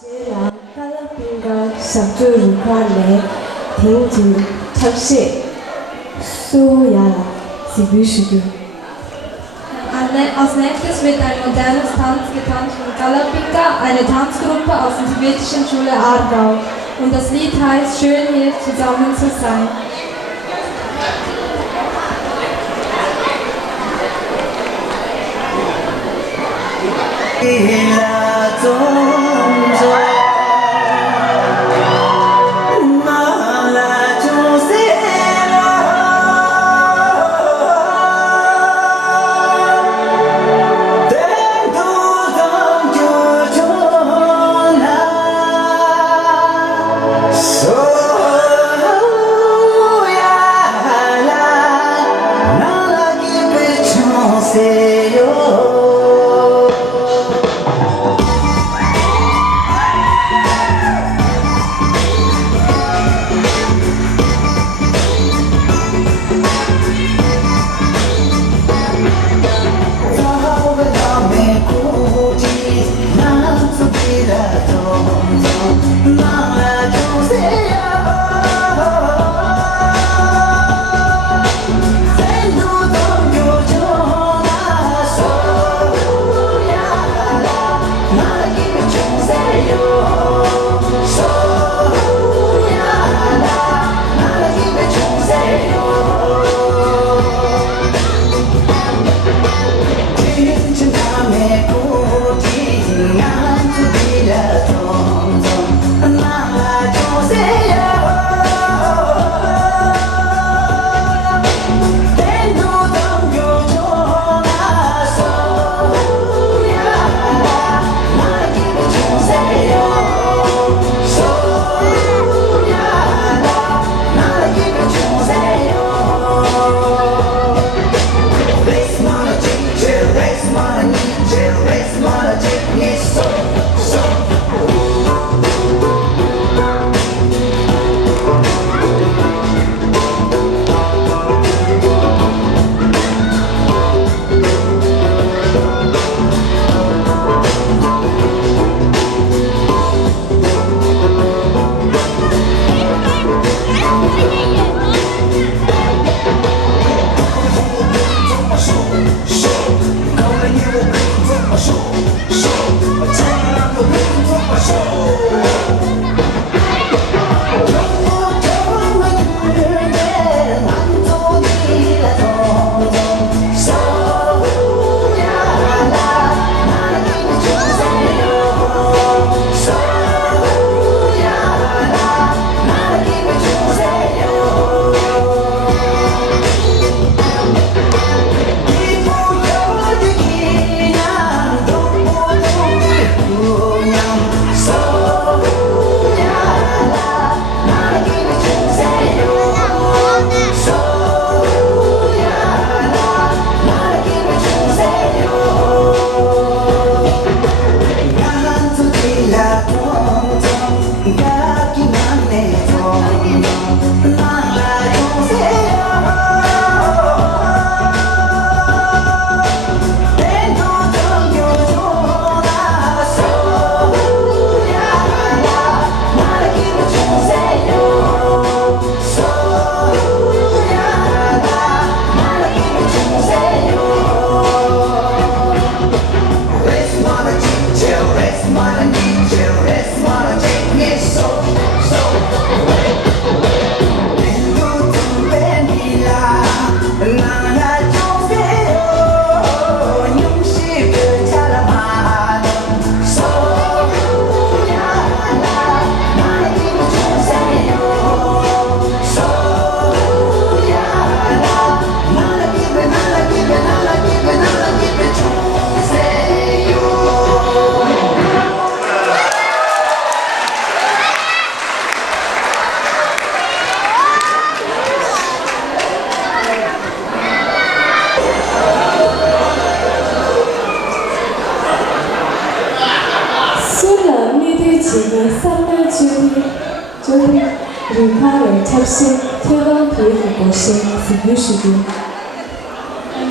제랑 칼라핀과 sabturukwale tingtu tabshi soyala sibushugu. Als nächstes wird ein modernes Tanz getanzt von Galapinka, eine Tanzgruppe aus der tibetischen Schule Aargau. Und das Lied heißt Schön hier zusammen zu sein.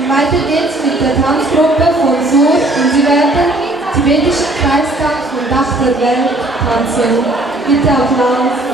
Weiter geht's mit der Tanzgruppe von Sur und sie werden tibetischen Kreiskampf vom Dach der Welt tanzen. Bitte Applaus.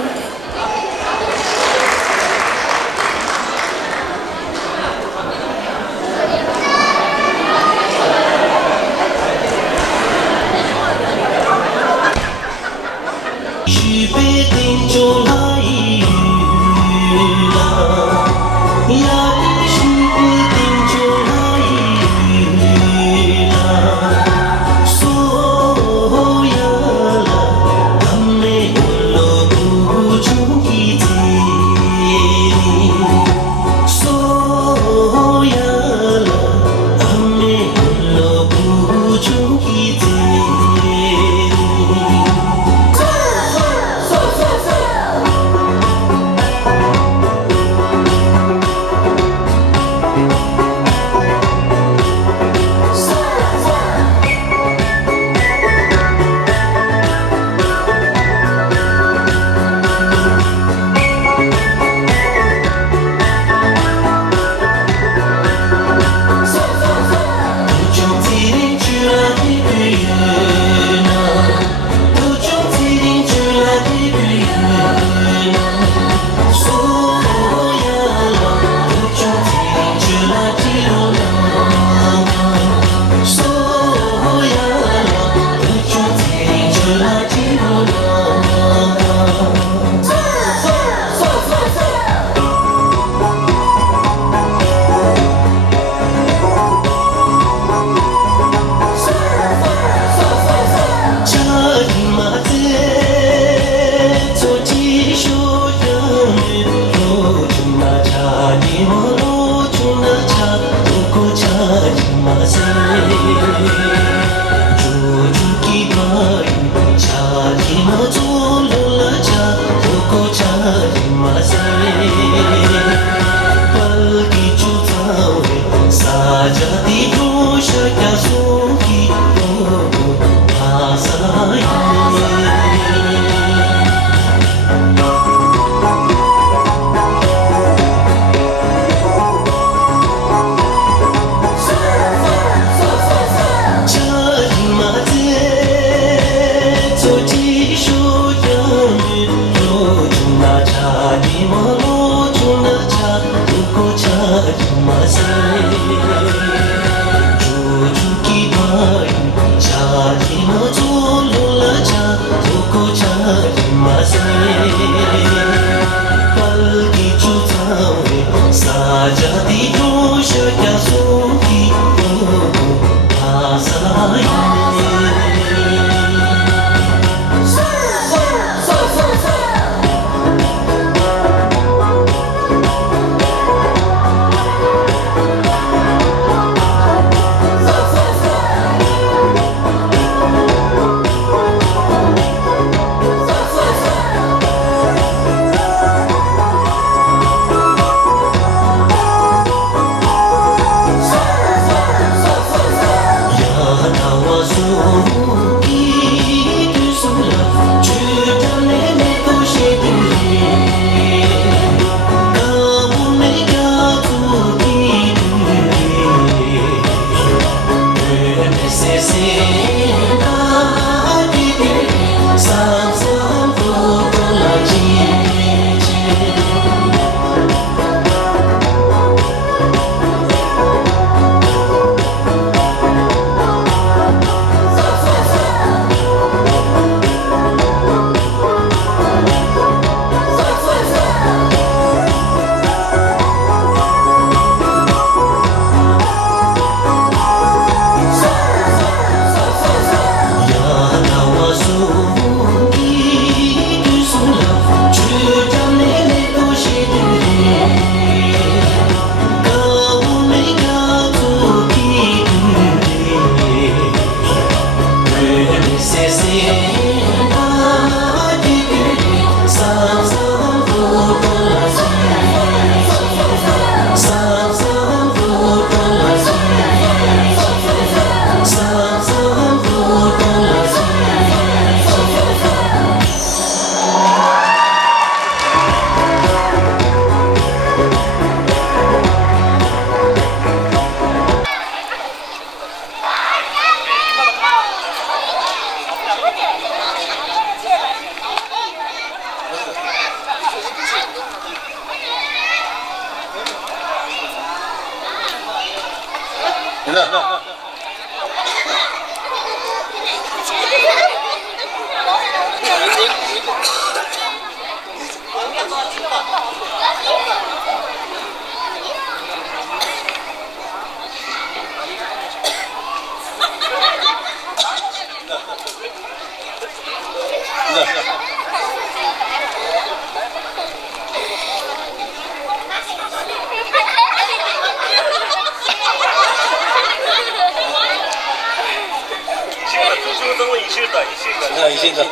就等我一起的，一起的。자, 이제 이제.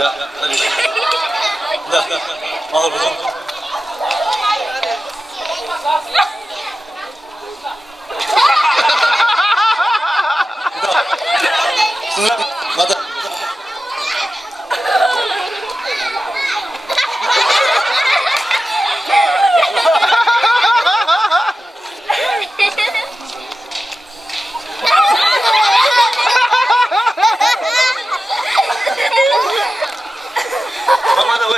야, 나비. 나, 막을 보자. 맞아. 맞아 왜?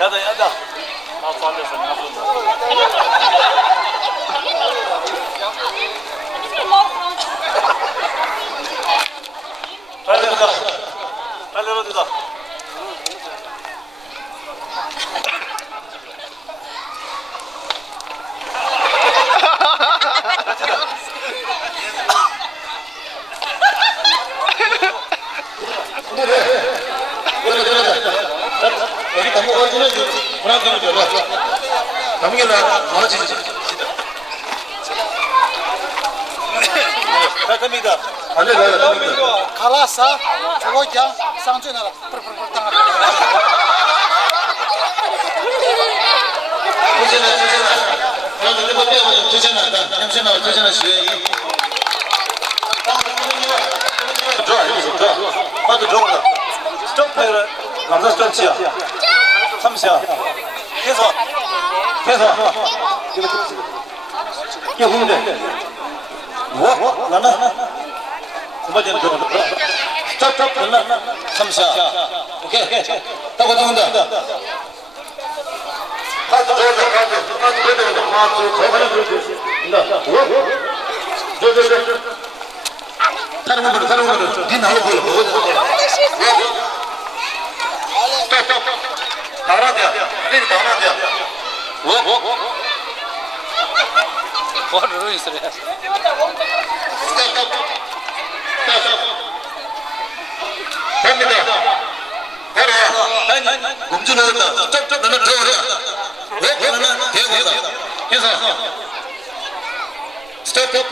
야다 야다. 달려라. 달려라 되다. 여기 다 먹어주는 불안감을 줘라. 담겨라. 말아주지. 자, 됩니다. 안 돼, 됩니다. 갈았어? 저거야? 쌍준하라. 뿔뿔뿔 땅 두잖아. 나 눈에 못 떼고 두잖아. 두잖아. 시행이. 좋아, 이거 좋아. 봐도 좋아. 점프해라. 남자 점치야. 3샷. 계속. 야, 보는데. 뭐? 나는? 고바지는 저거. 짭. 3샷. 오케이. 딱 고정한다. 카드 줘야 돼, 카드 줘야 되는데. 다른 분들. 네 나이 보여. 나와야 돼. 뭐하러 있으래? 됩니다. 공주 나온다. 쩝. 나는 더 어려. 왜? 나는 대구다. 해서. 스톱.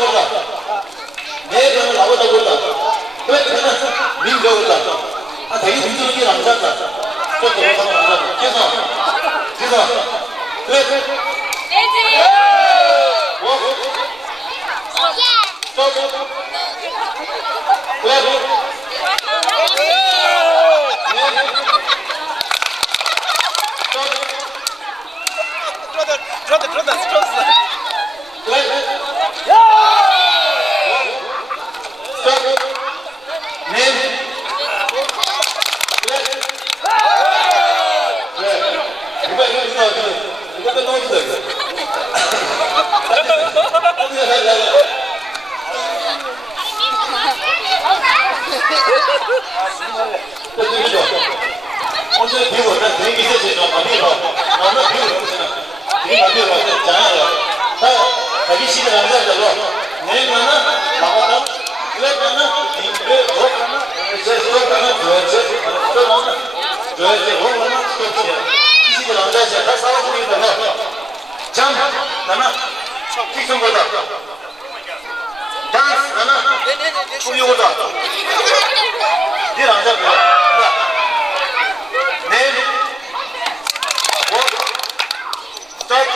보다. 내 편을 나보다 보다. 그래, 그러면 민족이다. 아, 되게 민족이 남자다. 좀 더 못하면 남자다. 그래서. 그래. 돼지. 뭐? 그래. 오늘 비고 난 되게 있었지 좀 비고 너무 비고 비고 비고 잘해요. 자기 시간 안 되더라고. 내면은 나가다 그러면은 인베 오가나 이제 오가나 저제 오가나 이 시간 안 되지. 다 싸우고 있다. 참 나나 직선 거다. dan스 나나 풍요거다. 네안 잡아. Name, walk, stop,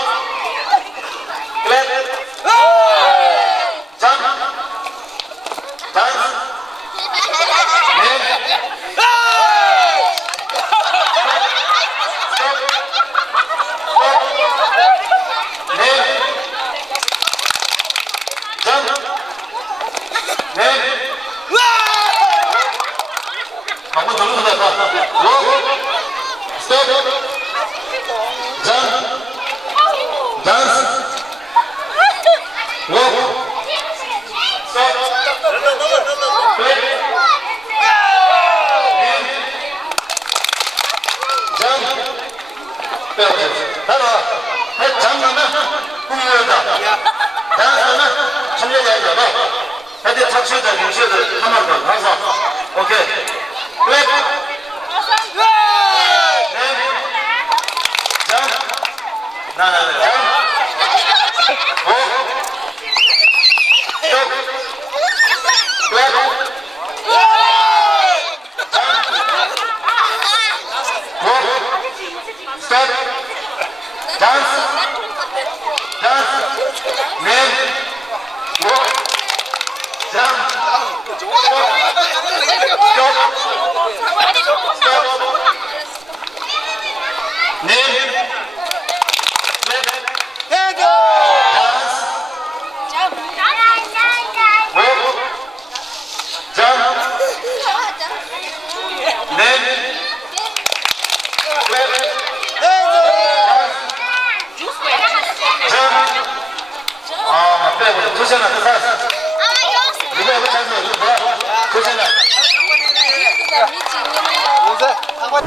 clap, jump, dance, name, stop, name, jump, name, 한번 더 눌러봐. walk. Stop, jump, dance, walk, stop, flip, name, jump, 빼보세요. 따라와. jump 하면 흥미로다. dance 하면 참여자이잖아. 하여튼 착취자, 경시자들 한 번 더. 항상. 오케이. flip.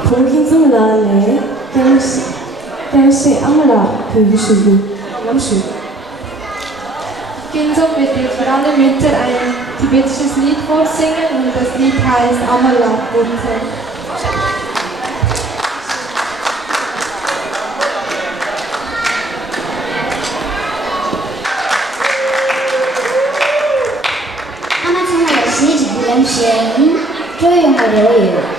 동킹성 나네 댄시 아무라 bewusstlich Lamschu. Kinso bitte für alle Mütter ein tibetisches Lied vorsingen und das Lied heißt Amala Wurzel. 하나 정말 열심히 잘рем시엔 조용하려요.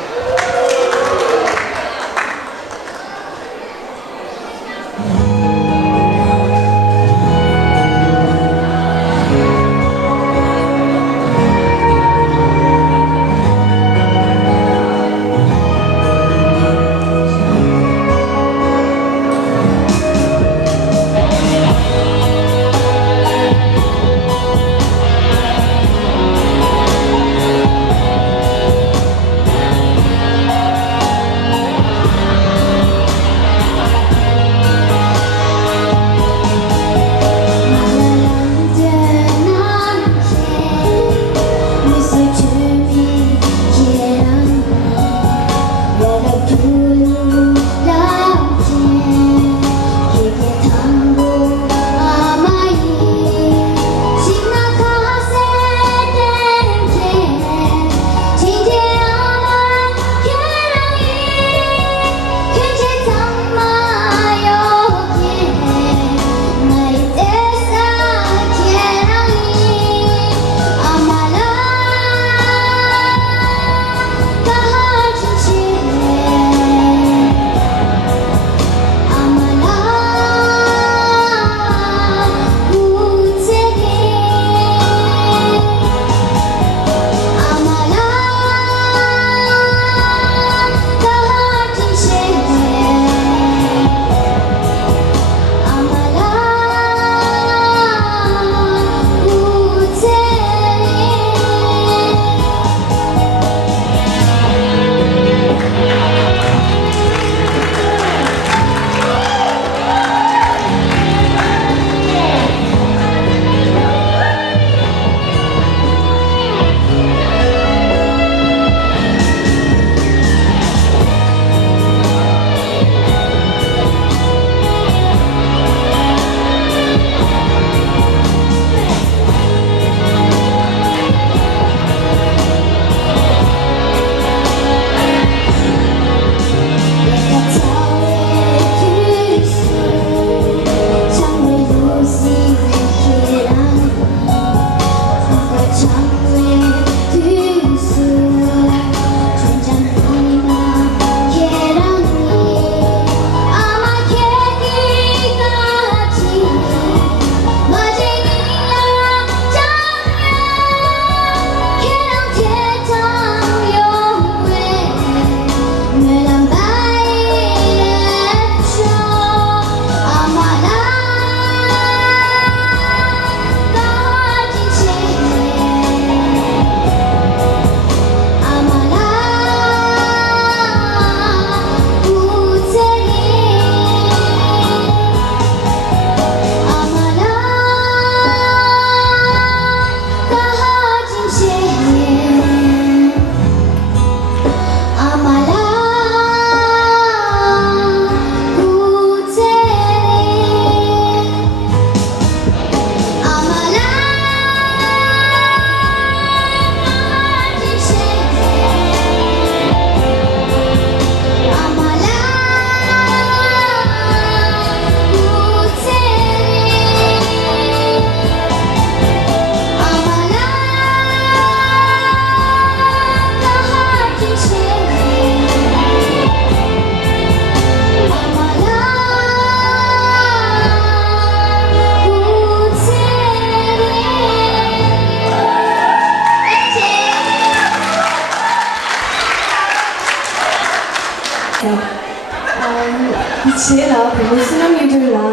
C'est là que nous sommes de là,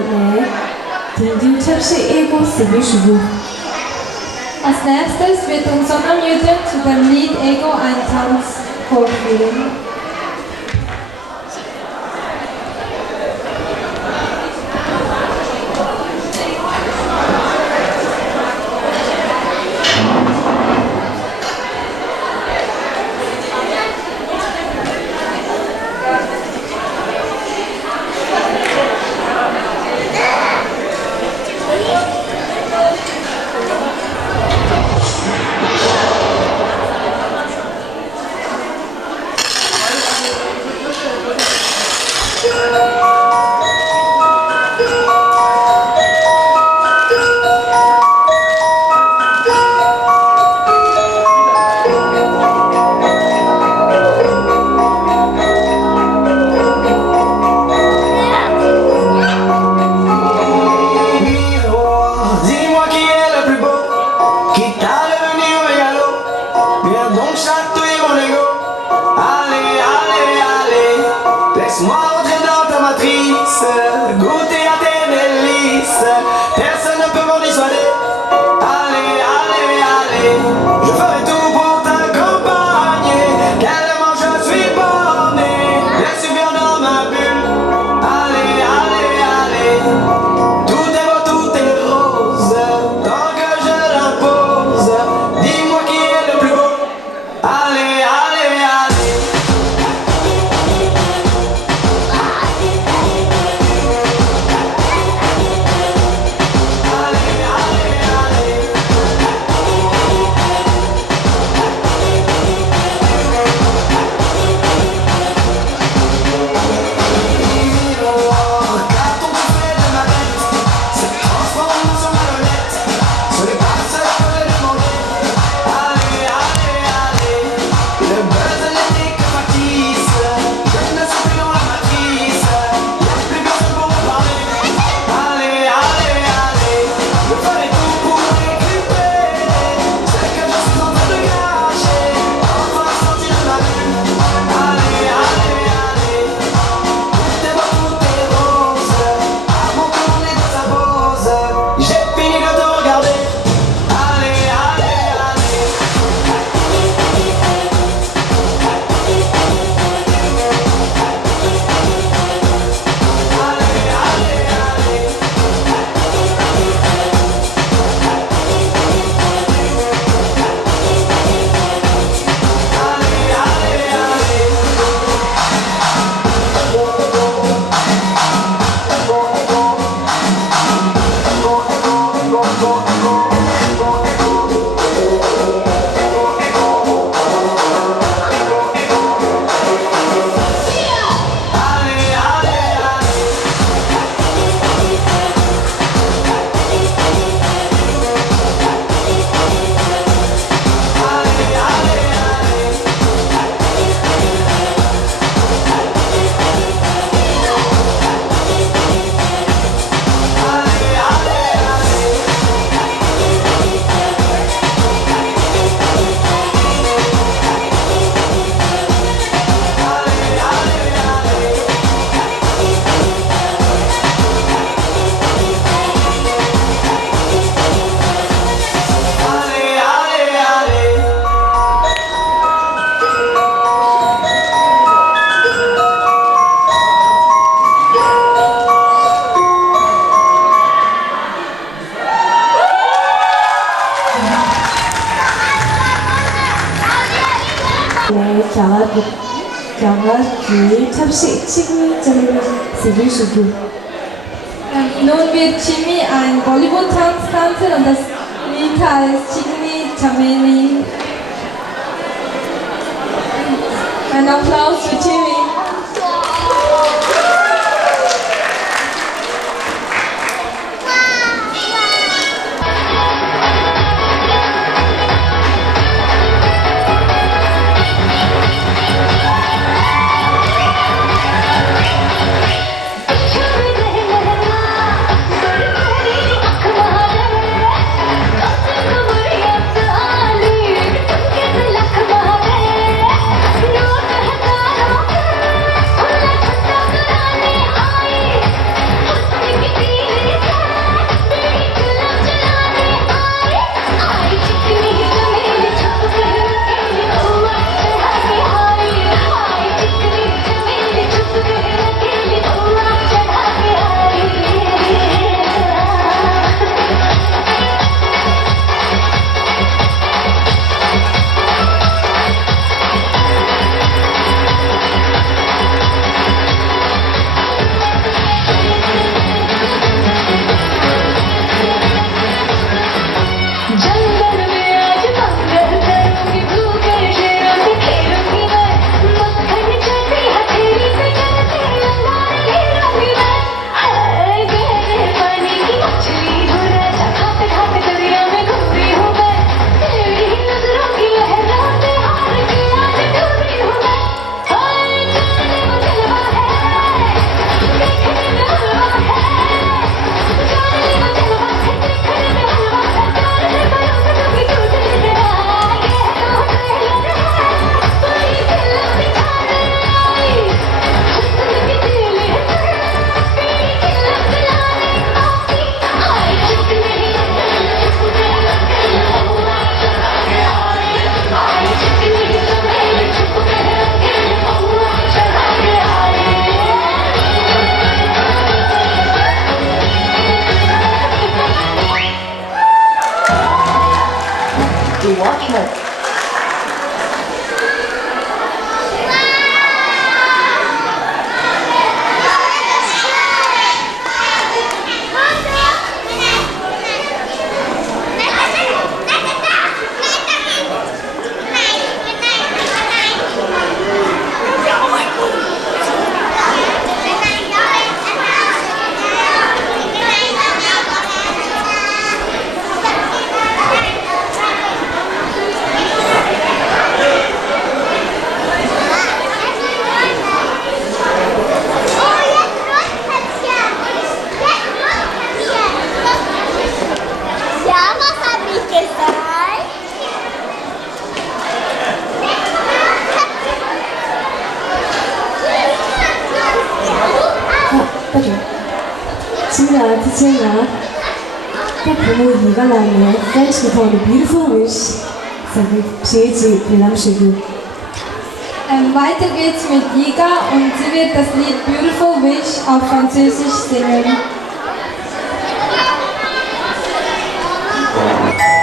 die Chelsea Eagles Division. Als nächstes wird unser Sommermüde zu dem Lied Ego ein Tanz vorführen. Laisse-moi rentrer dans ta matrice, goûter à tes délices. Personne ne peut m'en dissuader. Allez, allez, allez, je ferai tout pour t'accompagner. Tellement je suis borné, je suis bien dans ma bulle. Allez, allez, allez, tout est beau, tout est rose. Tant que je l'impose, dis-moi qui est le plus beau. Allez, allez, allez. Nun wird Jimmy ein Bollywood-Tanz tanzen und das Lied heißt Chigni Chameli. Ein Applaus für Jimmy. Look to watch her. Bắt đầu. Chính là thứ trên là các phụ nữ gì các loại này French with all the beautiful wish. Sage Psiezi Pilamschigu. Weiter geht's mit Giga und sie wird das Lied Beautiful Wish auf Französisch singen. Thank you.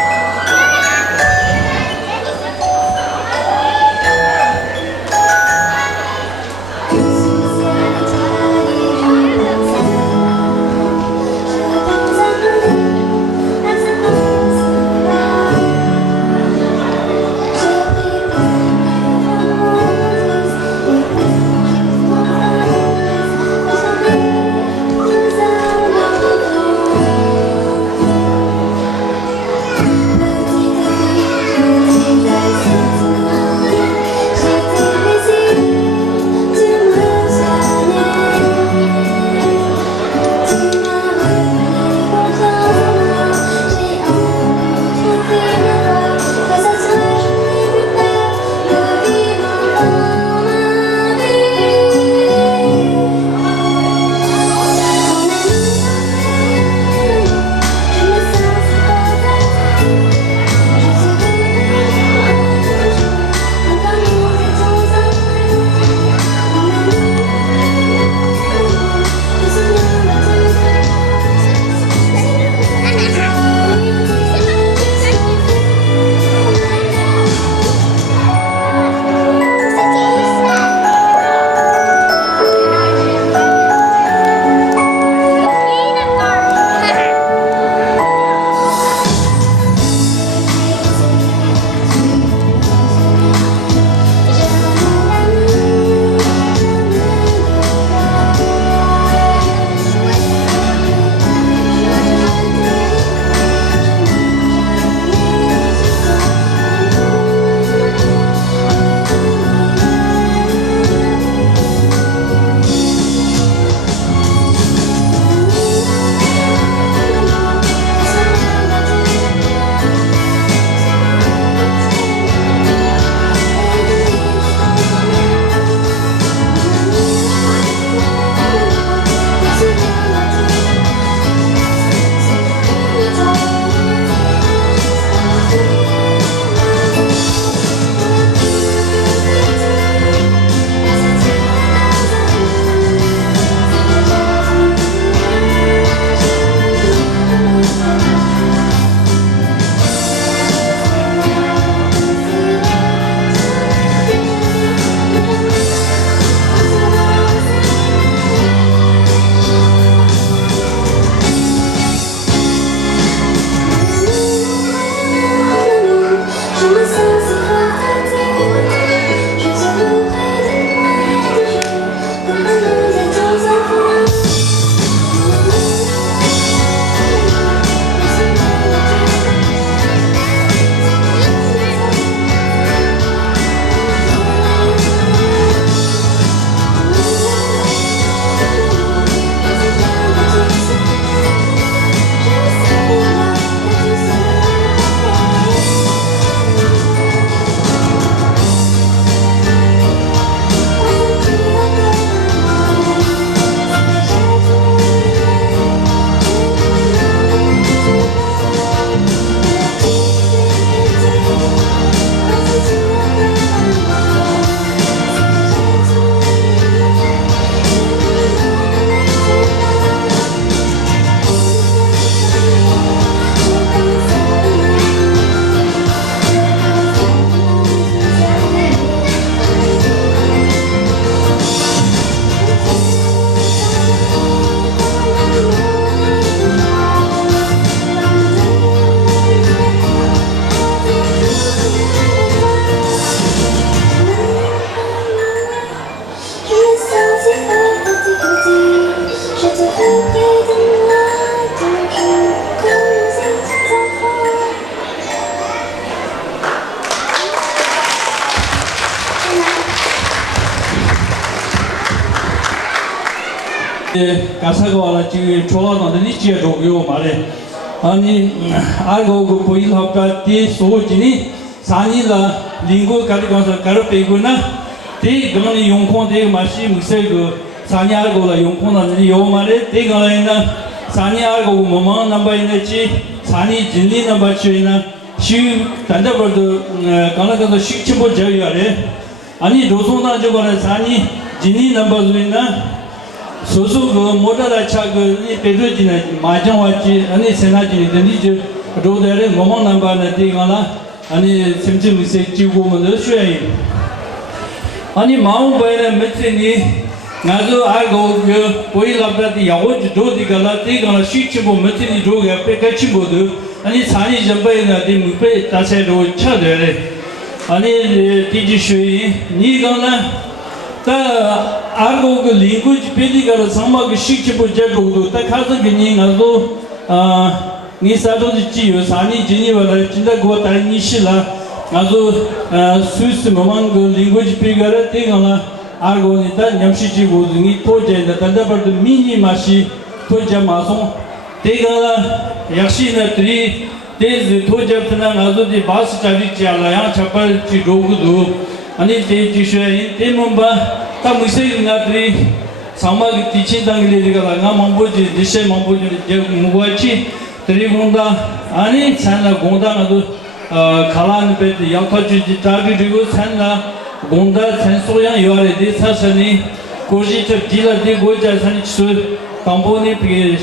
가사가 와라 지금 좋아하는 리치에 로요 말에 아니 알고 그 보일 합다 티 소진이 산이라 링고 가르고서 가르페구나 티 그런 용콩 대 마시 무세 그 산이 알고라 용콩나니 요 말에 대가라이나 산이 알고 뭐만 남바이네지 산이 진리 남바치이나 시 단답으로도 강나가서 식침보 저기하래 아니 로송나 저거는 산이 진리 남바주이나 소소 그 모자라 차그 배도지나 마정와지 아니 세나지니 저 로데레 뭐만 남바나 대가나 아니 샘쯤이 지고 뭐 쉬어야 아니 마음 바에는 메트니 나도 알고 그 보일랍다디 야오지 도디가라 대가나 쉬치보 메트니 로가 빼같이 모두 아니 산이 전바에나 디 무페 다세로 차되래 아니 디지슈이 니가나 다 알고 그 링구지 페디가라 상마그 쉬치보 제도도 다 가서 그니 나도 니사도지 지요 산이 지니와라 진짜 그거 다른 니시라 나도 스위스 뭐만 그 링구지 페디가라 대가나 알고 있다 냠시지 고등이 토제나 단다버도 미니 맛이 토제 마송 대가나 약시나들이 대즈 토제프나 나도디 바스 자리지 알아야 잡발지 로그도 아니 대지셔인 대문바 다 무세나들이 상마기 티친당리가 나 mam보지 디세 mam보지 제 무과치 드리군다 아니 산나 공다나도 칼란 베드 양파주지 다리고 산나 공다 산소양 요아레디 사선이 고지적 디라디 고자 산치수 담보니 비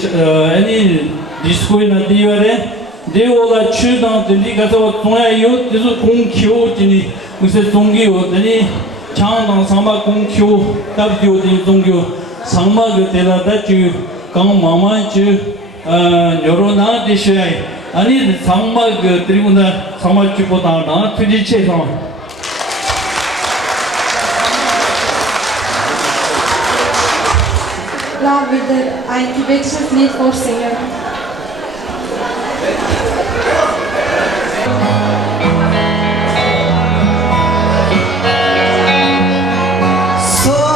아니 디스코이나 디와레 데오라 추당 들리가서 동아요 디스 공키오지니 무슨 동기요 아니 장당 상마 공키오 답디오디 동기요 상마그 데라다주 강마만주 여로나 디셔이 아니 상마그 드리구나 상마주보다 나 투지체서 wieder ein tibetisches Lied vorsingen. So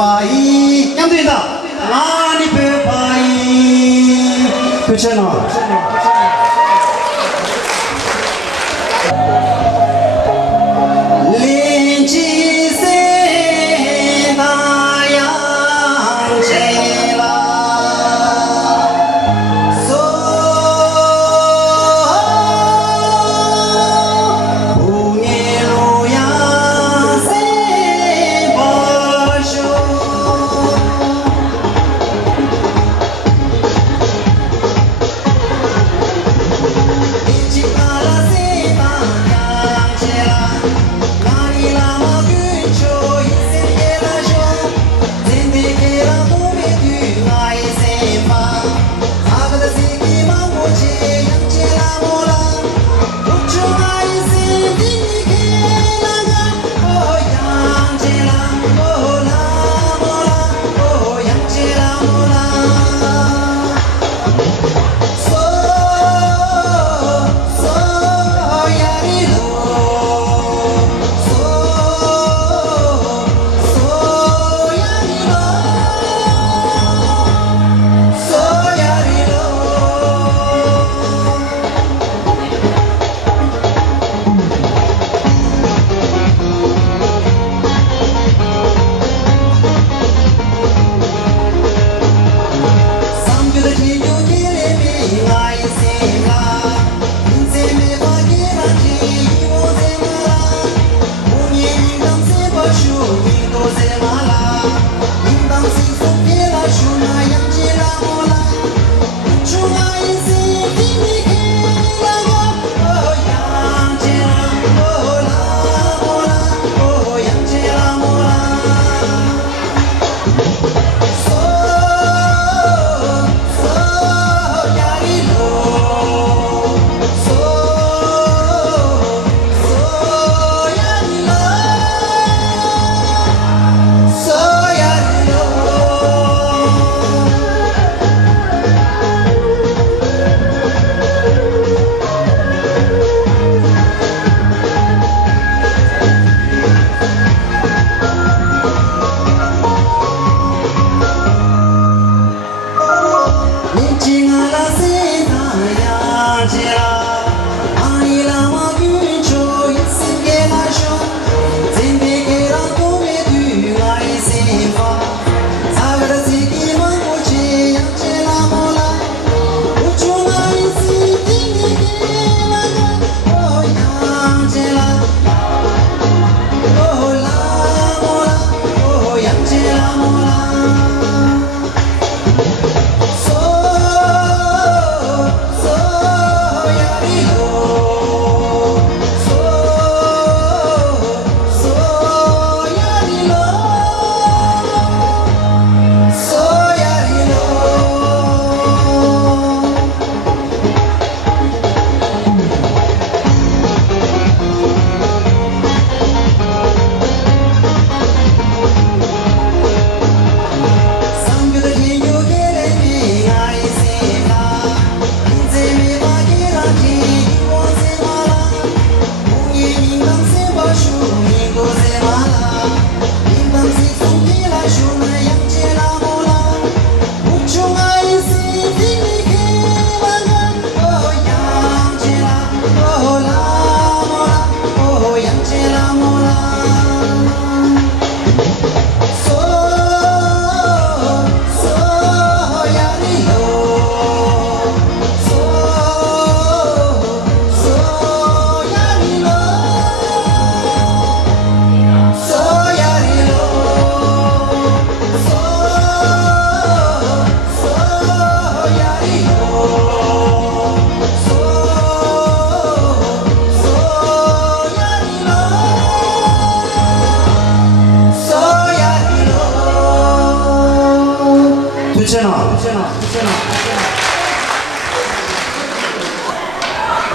Pepai, yang tu dah. Nani Pepai, tu channel.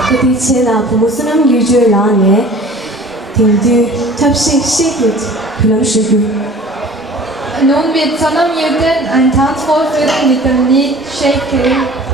Katichena Pumusnam Yujulane Tindu Tapsik Sikit Pulamshigu. Nun wird Sonam Yuden ein Tanz vorführen mit dem Lied Shaker.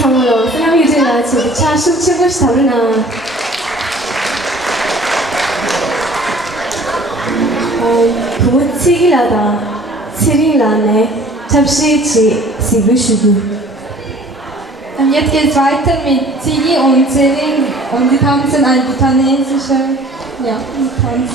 상으로 쓰나미 유재나 저기 차슈 최고시 다루나 부모 치기라다 치링라네 잡시치 시구슈구. Und jetzt geht es weiter mit Ziggy und Zering und die tanzen einen bhutanesischen Tanz.